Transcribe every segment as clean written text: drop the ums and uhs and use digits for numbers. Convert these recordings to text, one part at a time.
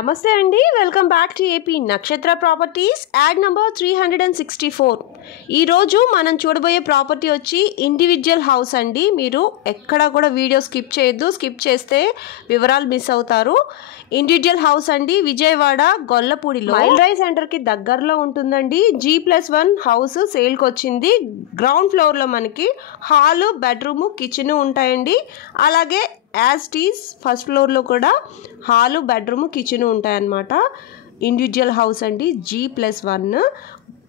నమస్తే అండి, welcome back to AP నక్షత్ర ప్రాపర్టీస్. Add number 364. ఈరోజు మనం చూడబోయే ప్రాపర్టీ వచ్చి ఇండివిజువల్ హౌస్ అండి. మీరు ఎక్కడ కూడా వీడియో స్కిప్ చేయొద్దు, స్కిప్ చేస్తే వివరాలు మిస్ అవుతారు. ఇండివిజువల్ హౌస్ అండి, విజయవాడ గొల్లపూడిలో మైల్ రైస్ సెంటర్కి దగ్గరలో ఉంటుందండి. G+1 హౌస్ సేల్కి వచ్చింది. గ్రౌండ్ ఫ్లోర్లో మనకి హాలు, బెడ్రూము, కిచెన్ ఉంటాయండి. అలాగే యాజ్ టీస్ ఫస్ట్ ఫ్లోర్లో కూడా హాలు, బెడ్రూము, కిచెన్ ఉంటాయన్నమాట. ఇండివిజువల్ హౌస్ అండి, G+1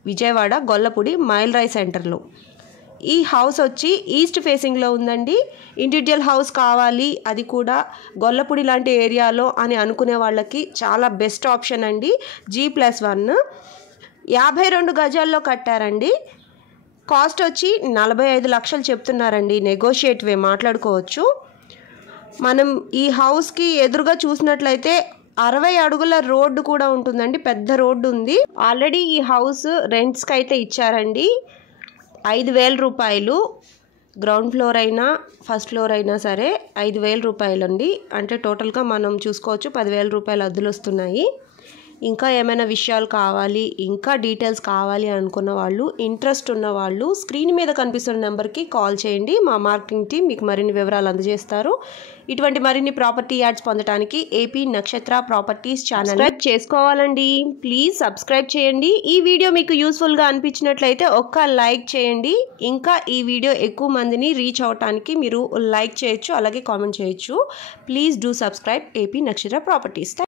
Vijayawada Gollapudi mile rice సెంటర్లో. ఈ హౌస్ వచ్చి ఈస్ట్ ఫేసింగ్లో ఉందండి. ఇండివిజువల్ హౌస్ కావాలి, అది కూడా గొల్లపూడి లాంటి ఏరియాలో అని అనుకునే వాళ్ళకి చాలా బెస్ట్ ఆప్షన్ అండి. G+1 52 గజాల్లో కట్టారండి. కాస్ట్ వచ్చి 45 లక్షలు చెప్తున్నారండి. నెగోషియేట్ వే మాట్లాడుకోవచ్చు. మనం ఈ హౌస్కి ఎదురుగా చూసినట్లయితే 60 అడుగుల రోడ్డు కూడా ఉంటుందండి. పెద్ద రోడ్డు ఉంది. ఆల్రెడీ ఈ హౌస్ రెంట్స్కి అయితే ఇచ్చారండి. 5,000 రూపాయలు. గ్రౌండ్ ఫ్లోర్ అయినా ఫస్ట్ ఫ్లోర్ అయినా సరే 5,000 రూపాయలు అండి. అంటే టోటల్గా మనం చూసుకోవచ్చు 10,000 రూపాయలు అద్దెలు వస్తున్నాయి. ఇంకా ఏమైనా విషయాలు కావాలి, ఇంకా డీటెయిల్స్ కావాలి అనుకున్న వాళ్ళు, ఇంట్రెస్ట్ ఉన్న వాళ్ళు స్క్రీన్ మీద కనిపిస్తున్న నెంబర్కి కాల్ చేయండి. మా మార్కెటింగ్ టీం మీకు మరిన్ని వివరాలు అందజేస్తారు. ఇటువంటి మరిన్ని ప్రాపర్టీ యాడ్స్ పొందడానికి ఏపీ నక్షత్ర ప్రాపర్టీస్ ఛానల్ సబ్స్క్రైబ్ చేసుకోవాలండి. ప్లీజ్ సబ్స్క్రైబ్ చేయండి. ఈ వీడియో మీకు యూస్ఫుల్గా అనిపించినట్లయితే ఒక్క లైక్ చేయండి. ఇంకా ఈ వీడియో ఎక్కువ మందిని రీచ్ అవడానికి మీరు లైక్ చేయొచ్చు, అలాగే కామెంట్ చేయొచ్చు. ప్లీజ్ డూ సబ్స్క్రైబ్ ఏపీ నక్షత్ర ప్రాపర్టీస్.